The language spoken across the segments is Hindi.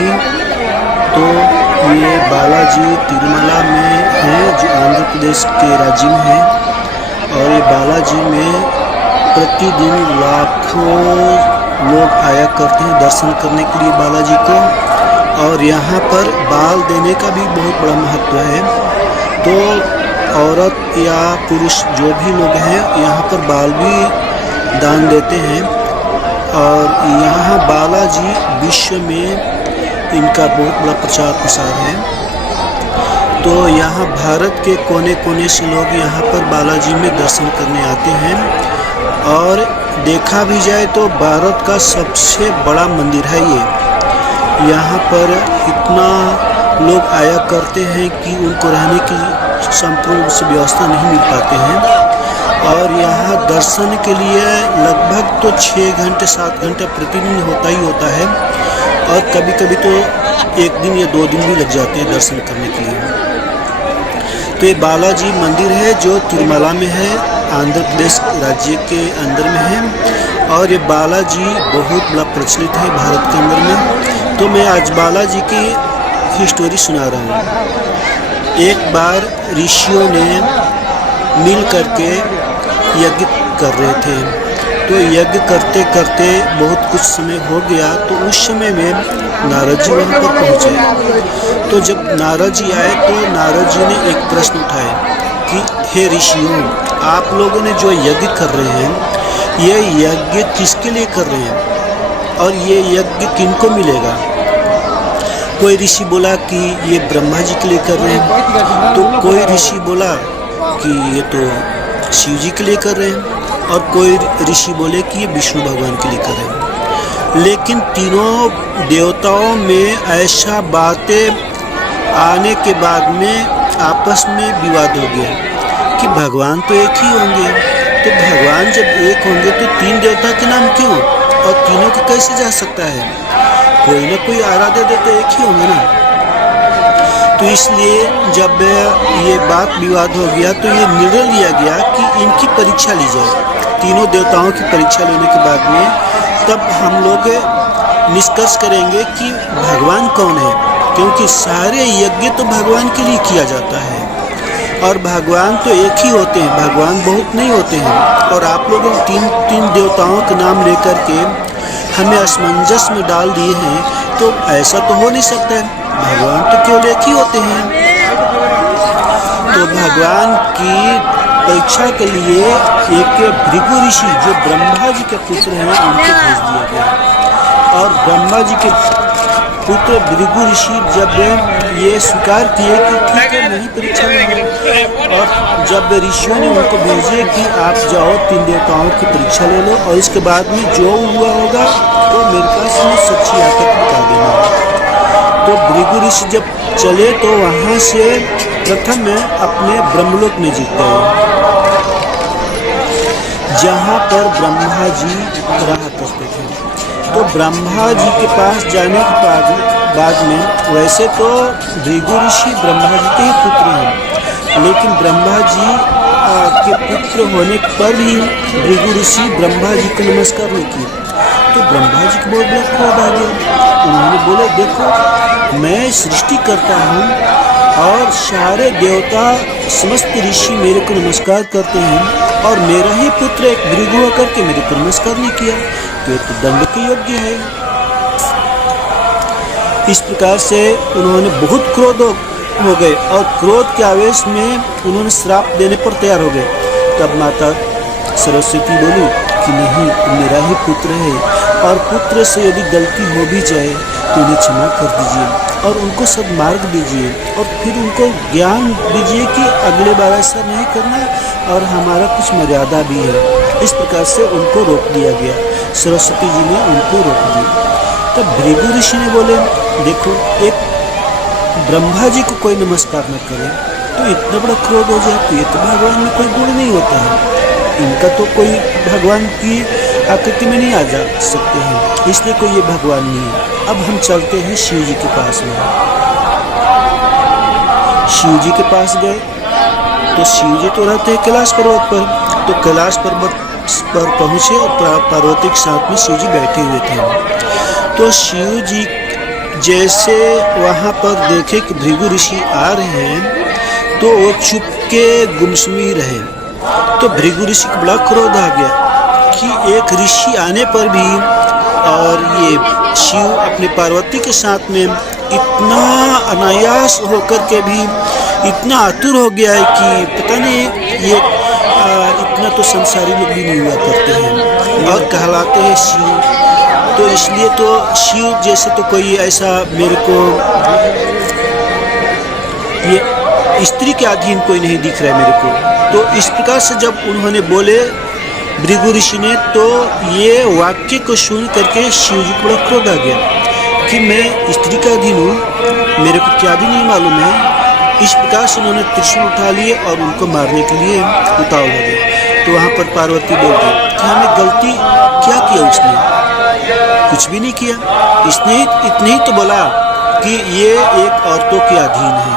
की, तो ये बालाजी तिरुमला में है, जो आंध्र प्रदेश के राज्य में है। और ये बालाजी में प्रतिदिन लाखों लोग आया करते हैं दर्शन करने के लिए बालाजी को। और यहाँ पर बाल देने का भी बहुत बड़ा महत्व है। तो औरत या पुरुष जो भी लोग हैं यहाँ पर बाल भी दान देते हैं। और यहाँ बालाजी विश्व में इनका बहुत बड़ा प्रचार प्रसार है। तो यहाँ भारत के कोने कोने से लोग यहाँ पर बालाजी में दर्शन करने आते हैं। और देखा भी जाए तो भारत का सबसे बड़ा मंदिर है ये। यहाँ पर इतना लोग आया करते हैं कि उनको रहने की संपूर्ण से व्यवस्था नहीं मिल पाते हैं। और यहाँ दर्शन के लिए लगभग तो 6 घंटे 7 घंटे प्रतिदिन होता ही होता है। और कभी कभी तो 1 दिन या 2 दिन भी लग जाते हैं दर्शन करने के लिए। तो ये बालाजी मंदिर है जो तिरुमला में है, आंध्र प्रदेश राज्य के अंदर में है। और ये बालाजी बहुत बड़ा प्रचलित है भारत के अंदर में। तो मैं आज बालाजी की स्टोरी सुना रहा हूँ। एक बार ऋषियों ने मिल करके यज्ञ कर रहे थे। तो यज्ञ करते करते बहुत कुछ समय हो गया। तो उस समय में नारद जी वहाँ पर पहुँचे। तो जब नारद जी आए तो नारद जी ने एक प्रश्न उठाया कि हे ऋषियों, आप लोगों ने जो यज्ञ कर रहे हैं ये यज्ञ किसके लिए कर रहे हैं और ये यज्ञ किनको मिलेगा। कोई ऋषि बोला कि ये ब्रह्मा जी के लिए कर रहे हैं। तो कोई ऋषि बोला कि ये तो शिव जी के लिए कर रहे हैं। और कोई ऋषि बोले कि ये विष्णु भगवान के लिए कर रहे हैं। लेकिन तीनों देवताओं में ऐसा बातें आने के बाद में आपस में विवाद हो गया कि भगवान तो एक ही होंगे। तो भगवान जब एक होंगे तो 3 देवता के नाम क्यों, और तीनों को कैसे जा सकता है। कोई ना कोई आराध्य देवता एक ही होंगे ना। तो इसलिए जब ये बात विवाद हो गया तो ये निर्णय लिया गया कि इनकी परीक्षा ली जाए। तीनों देवताओं की परीक्षा लेने के बाद में तब हम लोग निष्कर्ष करेंगे कि भगवान कौन है। क्योंकि सारे यज्ञ तो भगवान के लिए किया जाता है और भगवान तो एक ही होते हैं, भगवान बहुत नहीं होते हैं। और आप लोग 3 देवताओं के नाम लेकर के हमें असमंजस में डाल दिए हैं। तो ऐसा तो हो नहीं सकता है, भगवान तो केवल एक ही होते हैं। तो भगवान की परीक्षा के लिए एक भृगु ऋषि जो ब्रह्मा जी के पुत्र हैं उनको भेज दिया गया। और ब्रह्मा जी के पुत्र भृगु ऋषि जब ये स्वीकार किए कि ठीक है नहीं परीक्षा लेंगे, और जब ऋषियों ने उनको भेजे कि आप जाओ 3 देवताओं की परीक्षा ले लो और इसके बाद में जो हुआ होगा तो मेरे पास में सच्ची आकर बता देना। तो भृगु ऋषि जब चले तो वहाँ से प्रथम अपने ब्रह्मलोक में जीत गए, जहाँ पर ब्रह्मा जी रहा करते थे। तो ब्रह्मा जी के पास जाने के बाद में वैसे तो भृगु ऋषि ब्रह्मा जी के ही पुत्र हैं, लेकिन ब्रह्मा जी के पुत्र होने पर भी भृगु ऋषि ब्रह्मा जी को नमस्कार नहीं किए। तो ब्रह्मा जी को बहुत बड़ा क्रोध आ गया। उन्होंने बोले देखो मैं सृष्टि करता हूँ और सारे देवता समस्त ऋषि मेरे को नमस्कार करते हैं और मेरा ही पुत्र एक भृगु होकर के मेरे को नमस्कार नहीं किया, तो दंड के योग्य है। इस प्रकार से उन्होंने बहुत क्रोध हो गए और क्रोध के आवेश में उन्होंने श्राप देने पर तैयार हो गए। तब माता सरस्वती बोली कि नहीं मेरा ही पुत्र है और पुत्र से यदि गलती हो भी जाए तो उन्हें क्षमा कर दीजिए और उनको सद्मार्ग दीजिए और फिर उनको ज्ञान दीजिए कि अगले बार ऐसा नहीं करना और हमारा कुछ मर्यादा भी है। इस प्रकार से उनको रोक दिया गया, सरस्वती जी ने उनको रोक दिया। तब भृगु ऋषि ने बोले देखो एक ब्रह्मा जी को कोई नमस्कार न करे तो इतना बड़ा क्रोध हो जाए, तो ये तो भगवान में कोई गुण नहीं होता है, इनका तो कोई भगवान की आकृति में नहीं आ जा सकते हैं, इसलिए कोई ये भगवान नहीं है। अब हम चलते हैं शिव जी के पास में। शिव जी के पास गए तो शिव जी तो रहते हैं कैलाश पर्वत पर। तो कैलाश पर्वत पर पहुंचे और पार्वती के साथ में शिव जी बैठे हुए थे। तो शिव जी जैसे वहाँ पर देखे कि भृगु ऋषि आ रहे हैं तो वो चुप के गुमसुमी रहे। तो भृगु ऋषि को बड़ा क्रोध आ गया कि एक ऋषि आने पर भी और ये शिव अपनी पार्वती के साथ में इतना अनायास होकर के भी इतना आतुर हो गया है कि पता नहीं ये इतना तो संसारी लोग भी नहीं हुआ करते हैं और कहलाते हैं शिव। तो इसलिए तो शिव जैसे तो कोई ऐसा मेरे को ये स्त्री के अधीन कोई नहीं दिख रहा है मेरे को। तो इस प्रकार से जब उन्होंने बोले भृगु ऋषि ने, तो ये वाक्य को सुन करके शिव जी को बड़ा क्रोध आ गया कि मैं स्त्री का अधीन हूँ, मेरे को क्या भी नहीं मालूम है। इस प्रकार से उन्होंने त्रिशूल उठा लिए और उनको मारने के लिए उतावल हो गए। तो वहाँ पर पार्वती बोलती कि हमें गलती क्या किया उसने? कुछ भी नहीं किया, इसने इतने ही तो बोला कि ये एक औरतों के अधीन है।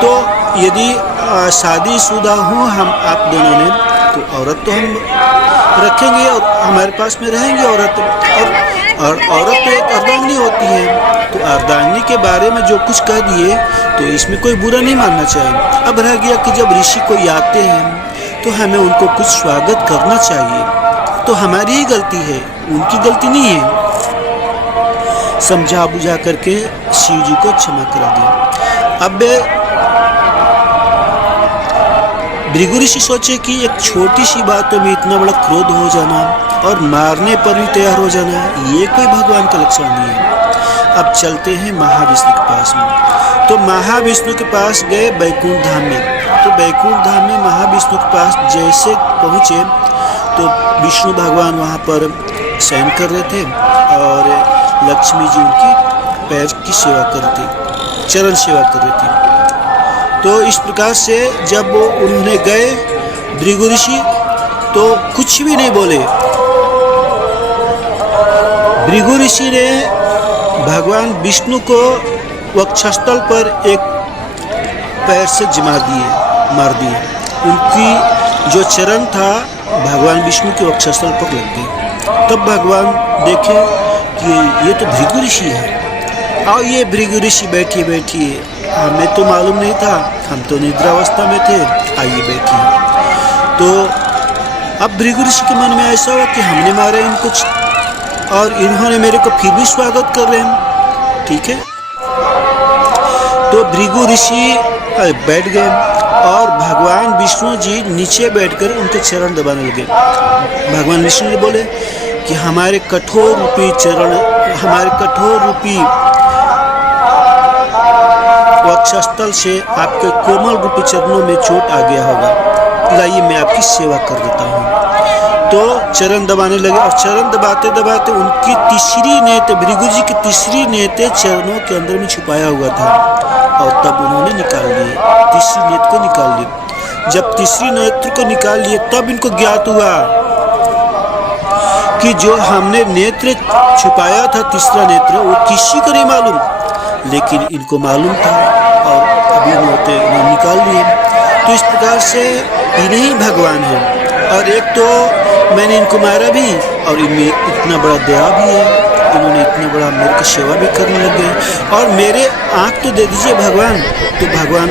तो यदि शादीशुदा हूँ हम आप दोनों ने, तो औरत तो हम रखेंगे और हमारे पास में रहेंगे औरत। और औरत तो एक अर्धांगिनी होती है। तो अर्धांगिनी के बारे में जो कुछ कह दिए तो इसमें कोई बुरा नहीं मानना चाहिए। अब रह गया कि जब ऋषि कोई आते हैं तो हमें उनको कुछ स्वागत करना चाहिए। तो हमारी ही गलती है, उनकी गलती नहीं है। समझा बुझा करके शिव जी को क्षमा करा दिया। अब भृगु ऋषि सोचे कि एक छोटी सी बातों में इतना बड़ा क्रोध हो जाना और मारने पर भी तैयार हो जाना, ये कोई भगवान का लक्षण नहीं है। अब चलते हैं महाविष्णु के पास में। तो महाविष्णु के पास गए बैकुंठ धाम में। तो बैकुंठ धाम में महाविष्णु के पास जैसे पहुँचे तो विष्णु भगवान वहाँ पर शयन कर रहे थे और लक्ष्मी जी उनकी पैर की सेवा कर रही थी, चरण सेवा कर रही थी। तो इस प्रकार से जब वो उन्होंने गए भृगु ऋषि तो कुछ भी नहीं बोले। भृगु ऋषि ने भगवान विष्णु को वक्षस्थल पर एक पैर से जमा दिए, मार दिए। उनकी जो चरण था भगवान विष्णु के वक्षस्थल पर लग गई। तब भगवान देखे कि ये तो भृगु ऋषि है। और ये भृगु ऋषि बैठिए बैठिए, हमें तो मालूम नहीं था, हम तो निद्रावस्था में थे, आइए बैठिए। तो अब भृगु ऋषि के मन में ऐसा हुआ कि हमने मारा इनको और इन्होंने मेरे को फिर भी स्वागत कर रहे हैं, ठीक है। तो भृगु ऋषि बैठ गए और भगवान विष्णु जी नीचे बैठकर उनके चरण दबाने लगे। भगवान विष्णु जी बोले कि हमारे कठोर रूपी चरण, हमारे कठोर रूपी वक्षस्थल से आपके कोमल रूपी चरणों में चोट आ गया होगा, लाइए मैं आपकी सेवा कर देता हूँ। तो चरण दबाने लगे और चरण दबाते दबाते उनकी तीसरी नेत्र, भृगु जी की तीसरी नेत्र चरणों के अंदर में छुपाया हुआ था और तब उन्होंने निकाल लिए, तीसरी नेत्र को निकाल लिए। जब तीसरी नेत्र को निकाल लिए तब इनको ज्ञात हुआ कि जो हमने नेत्र छुपाया था, तीसरा नेत्र, वो किसी को नहीं मालूम, लेकिन इनको मालूम था और अभी उन्होंने निकाल लिए। तो इस प्रकार से इन्हीं ही भगवान हैं। और एक तो मैंने इनको मारा भी और इनमें इतना बड़ा दया भी है, इन्होंने इतना बड़ा मेरे को सेवा भी करने लगे और मेरे आँख तो दे दीजिए भगवान। तो भगवान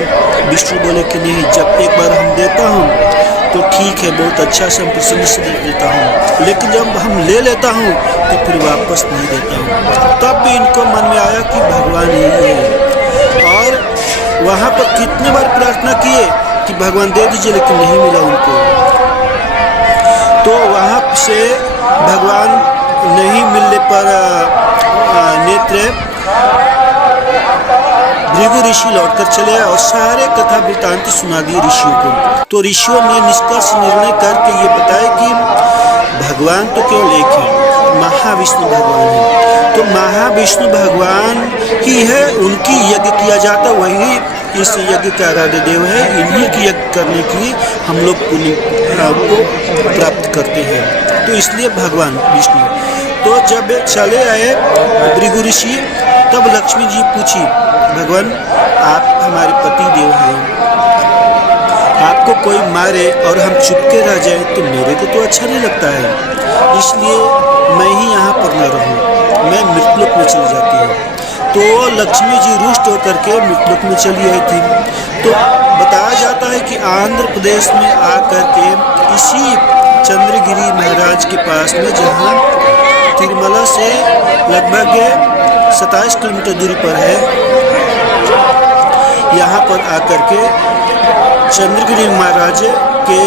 विष्णु बोले कि नहीं, जब एक बार हम देता हूँ तो ठीक है, बहुत अच्छा से हम प्रसन्न से दे देता हूँ, लेकिन जब हम ले लेता हूँ तो फिर वापस नहीं देता हूँ। तब भी इनको मन में आया कि भगवान यही है और वहाँ पर कितने बार प्रार्थना किए कि भगवान दे दीजिए, लेकिन नहीं मिला उनको। तो वहाँ से भगवान नहीं मिलने पर नेत्र भृगु ऋषि लौटकर चले और सारे कथा वृतांत सुना दिए ऋषियों को। तो ऋषियों ने निष्कर्ष निर्णय करके ये बताया कि भगवान तो केवल एक है, महाविष्णु भगवान है। तो महाविष्णु भगवान ही है, उनकी यज्ञ किया जाता, वही इस यज्ञ के आराध्य देव है। इन्हीं की यज्ञ करने की हम लोग पुण्य को प्राप्त करते हैं। तो इसलिए भगवान विष्णु। तो जब चले आए भृगु ऋषि तब लक्ष्मी जी पूछी, भगवान आप हमारे पति देव हैं, आपको कोई मारे और हम चुपके रह जाए तो मेरे को तो अच्छा नहीं लगता है, इसलिए मैं ही यहाँ पर न रहूँ, मैं मृत्युलोक में चली जाती हूँ। तो लक्ष्मी जी रुष्ट होकर के मृतलोक में चली आई थी। तो बताया जाता है कि आंध्र प्रदेश में आकर के इसी चंद्रगिरी महाराज के पास में, जहाँ तिरुमला से लगभग 27 किलोमीटर दूरी पर है, यहाँ पर आकर के चंद्रगिरी महाराज के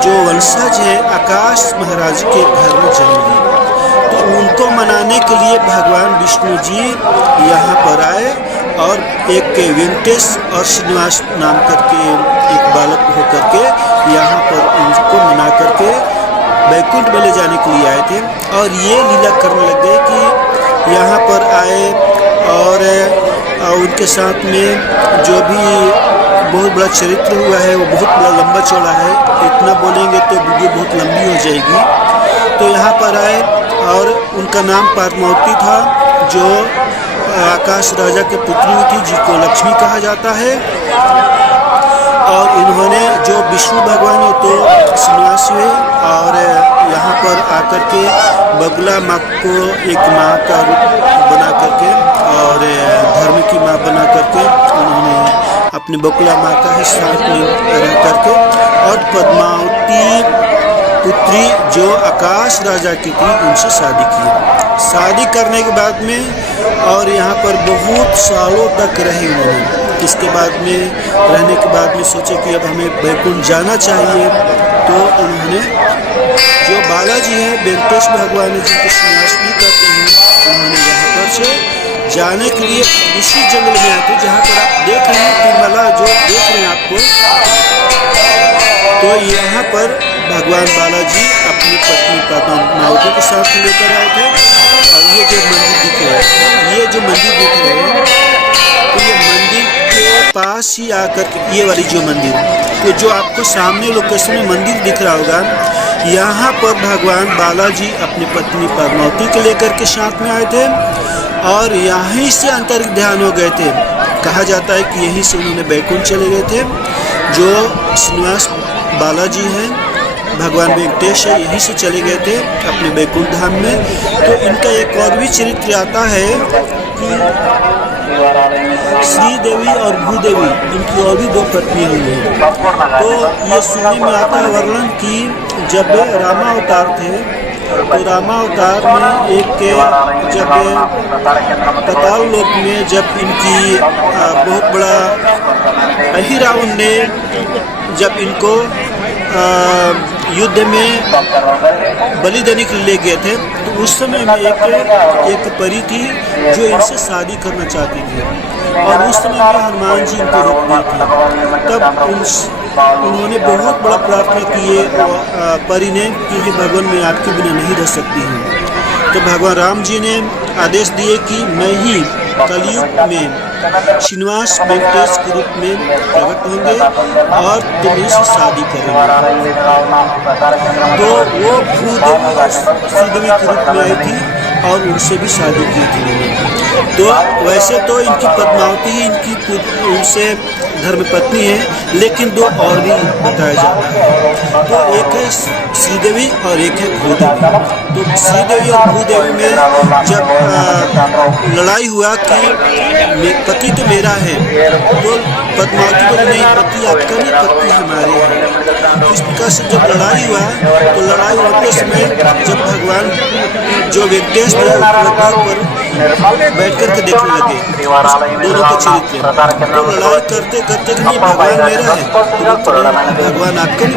जो वंशज है आकाश महाराज के घर में जन्म ली। तो उनको मनाने के लिए भगवान विष्णु जी यहाँ पर आए और एक वेंकटेश और श्रीनिवास नाम करके एक बालक होकर के यहाँ पर उनको मना करके वैकुंठ में ले जाने के लिए आए थे। और ये लीला करने लग गए कि यहाँ पर आए और उनके साथ में जो भी बहुत बड़ा चरित्र हुआ है वो बहुत बड़ा लंबा चौड़ा है, इतना बोलेंगे तो वीडियो बहुत लंबी हो जाएगी। तो यहाँ पर आए और उनका नाम पार्वती था, जो आकाश राजा के पुत्री थी जिसको लक्ष्मी कहा जाता है। और इन्होंने जो विष्णु भगवान है तो श्रीनिवास हुए और यहाँ पर आकर के बगुला माँ को एक माँ का रूप बना करके और धर्म की माँ बना करके उन्होंने अपनी बगुला माँ का ही साथ में रह करके और पद्मावती पुत्री जो आकाश राजा की थी उनसे शादी की। शादी करने के बाद में और यहाँ पर बहुत सालों तक रहे उन्होंने। इसके बाद में रहने के बाद में सोचे कि अब हमें वैकुंठ जाना चाहिए। तो उन्होंने जो बालाजी है वेंकटेश भगवान जी के श्रीनिवास भी करते हैं, उन्होंने यहाँ पर से जाने के लिए इसी जंगल में आए थे जहाँ पर आप देख रहे हैं तिरुमला जो देख रहे हैं आपको। तो यहाँ पर भगवान बालाजी अपनी पत्नी पद्मावती के साथ लेकर आए थे। और ये जो मंदिर दिख रहा है, ये जो मंदिर दिख रहे हैं, तो ये मंदिर के पास ही आकर के ये वाली जो मंदिर, तो जो आपको सामने लोकेशन में मंदिर दिख रहा होगा, यहाँ पर भगवान बालाजी अपनी पत्नी पद्मावती को लेकर के साथ में आए थे और यहीं से अंतर ध्यान हो गए थे। कहा जाता है कि यहीं से उन्होंने वैकुंठ चले गए थे। जो श्रीनिवास बालाजी हैं, भगवान वेंकटेश है, यहीं से चले गए थे अपने वैकुंठ धाम में। तो इनका एक और भी चरित्र आता है कि श्री देवी और भूदेवी, इनकी और भी 2 पत्नियां हुई हैं। तो ये सुनने में आता है वर्णन कि जब रामावतार थे तो रामावतार में एक जब पाताल लोक में जब इनकी बहुत बड़ा अहिरावण ने जब इनको युद्ध में बलि देने के लिए ले गए थे, तो उस समय में एक परी थी जो इनसे शादी करना चाहती थी और उस समय में हनुमान जी इनको रोक दिए थे। तब उन्होंने बहुत बड़ा प्रार्थना की परी ने कि भगवान मैं आपके बिना नहीं रह सकती हूँ। तो भगवान राम जी ने आदेश दिए कि मैं ही कलयुग में श्रीनिवास वेंकटेश के रूप में प्रकट होंगे और तुम्हें से शादी करेंगे। तो वो भूदेवी और श्रीदेवी के रूप में आई थी और उनसे भी शादी की थी उन्होंने। तो वैसे तो इनकी पद्मावती ही इनकी उनसे धर्मपत्नी है, लेकिन 2 और भी बताया जाता है। तो एक है श्रीदेवी और एक है भूदेवी। तो श्रीदेवी और भूदेवी में जब लड़ाई हुआ कि पति तो मेरा है, तो पद्मावती बोली नहीं, पति आपका नहीं, पति हमारे हैं। इस प्रकार से जब लड़ाई हुआ तो लड़ाई होते समय जब भगवान जो वेंकटेश थे पर बैठ कर के देखने लगे दोनों के चरित्र, तो लड़ाई करते करते कि नहीं भगवान मेरा है, तो भगवान आपका नहीं,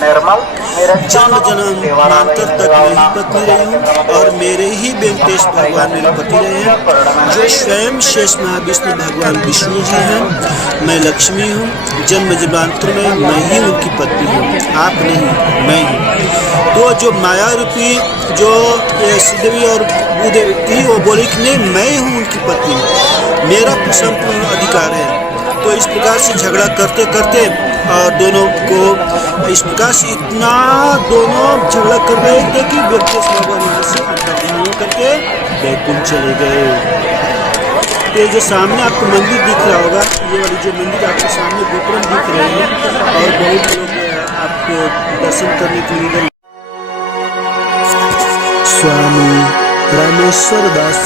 भगवान मेरे जन्म जन्मांतर तक मैं ही पत्नी रही हूँ और मेरे ही वेंकटेश भगवान मेरे पति रहे हैं, जो स्वयं शेष महाविष्णु भगवान विष्णु जी हैं। मैं लक्ष्मी हूँ, जन्म जन्मांतर में मैं ही उनकी पत्नी हूँ, आप नहीं मैं हूँ। तो जो माया रूपी जो श्रीदेवी और भूदेवी थी वो बोली कि नहीं मैं हूँ उनकी पत्नी, मेरा संपूर्ण अधिकार है। तो इस प्रकार से झगड़ा करते करते और दोनों को इस प्रकार से इतना दोनों झगड़ा कर रहे थे कि वेंकटेश भगवान यहाँ से अंतर्ध्यान करके वैकुंठ चले गए। तो जो सामने आपको मंदिर दिख रहा होगा, ये वाली जो मंदिर आपके सामने गोपुरम दिख रहे हैं और बहुत लोग आपको दर्शन करने के लिए। स्वामी रामेश्वर दास।